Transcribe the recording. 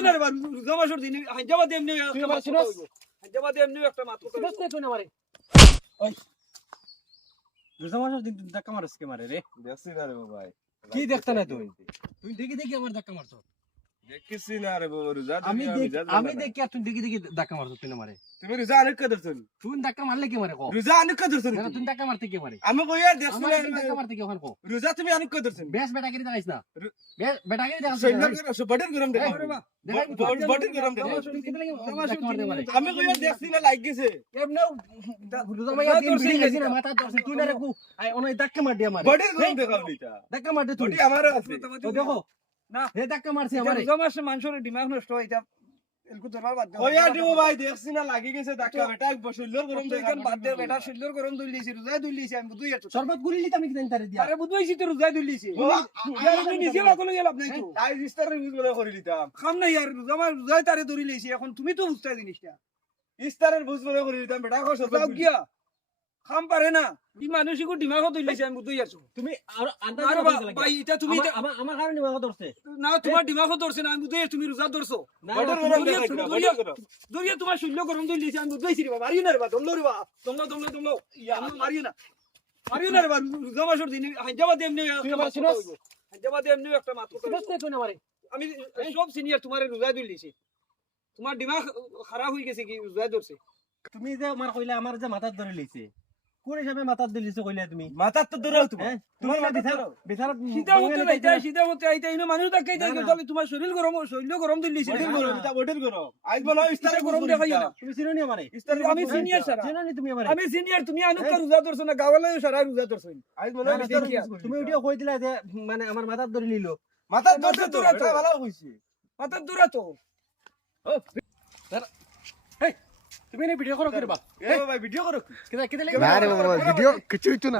না রে বা রোজা মাসের দিন তুই একটা মাত্র একটা না তুই না মারে রোজা মাসের দিন ধাক্কা মারস কে মারে রে? দেখছি রে বাবা কি দেখতে না তুই? তুই দেখি দেখি আমার ধাক্কা মারছ। দেখছি না রে বাবা রোজা আমি তুমি দেখ জানি আমি না। দেখি আর তুই দেখি দেখি ধাক্কা মারছ তুই না মারে। তুমি রোজা অনেক কদরছেন তুই ধাক্কা মারলে কি মারে কো? রোজা অনেক কদরছেন না, তুই ধাক্কা মারতে কি মারে? আমি কই আর দেখছি আমার না ধাক্কা মারতে কি ওখানে কো? রোজা তুমি অনেক কদরছেন বেশ বেটাগিরি দেখাইস না। বেশ বেটাগিরি দেখাইস সৈন্যর করে সব বডের গরম দেখো। এই, বাবা দেখাই বড- গরম দেখো। তুই কেটে লাগি ধাক্কা মারতে পারে। আমি কই আর দেখছি না লাগ গেছে এমনে রোজা মাইয়া দিন বিড়ি গেছি না মাথা দর্শে তুই না রেখু আই ওনাই ধাক্কা মার দিয়া মারে বডির গরম দেখাও নিতা ধাক্কা মার দে তুই বডি আছে। তো দেখো না। হে ধাক্কা মারছে আমারে মানুষের নষ্ট হয় এটা তুমি তো বুঝতে জিনিসটা ইস্তারের বুঝ করে করে দিতাম বেটা খাম পারে না। ই মানসিক দিমাগ দুই লিছি আমি আছো। তুমি করে ভাই এটা তুমি এটা- আমার আমার কারণে মাথা ধরছে না তোমার দিমাগ ধরছে না আমি তুমি রোজা ধরছো দরিয়া- তোমার শৈল্য গরম লিছি আমি বুঝাইছি রে বাবা মারিও না রে দমলো রে দমলো দমলো দমলো মারিও না। মারিও না রে রোজা মাসের দিন এমনি এমনি একটা মাত্র আমি সব সিনিয়র তোমার রোজা লিছি তোমার দিমাগ খারাপ হয়ে গেছে কি রোজা ধরছে তুমি যে আমার কইলা আমার যে মাথার ধরে লইছে কোন হিসাবে মাথার ধরে লইছে কইলা তুমি? মাথার তো দূরেও তোমার হ্যাঁ তোমার তুমি মাথার বিচার সিধা হতে যাইতে সিধা হতে আইতে ইনো মানুষ তাকে না, না। তাহলে তোমার শরীর গরম শরীর গরম দিল লিছি গরম এটা বডির গরম আজ বলো ইস্তারের গরম দেখাইও না। না তুমি চিনোনি আমারে ইস্তারের আমি senior সারা। চিনোনি তুমি আমারে আমি সিনিয়র তুমি আনুকা রোজা ধরছো না গাওয়ালে সারা রোজা ধরছো আজ বলো না, না, করে তুমি দিতাম। কই দিলা যে মানে আমার মাথার ধরে নিল। মাথার মাথার দরজা তো দূরে ভালো কইছি মাথার দূরা তো তুমি নে ভিডিও করো করবা এ ভাই ভিডিও করো কি কেদা কেদা লাগে না রে বাবা ভিডিও কিছু কিছু না।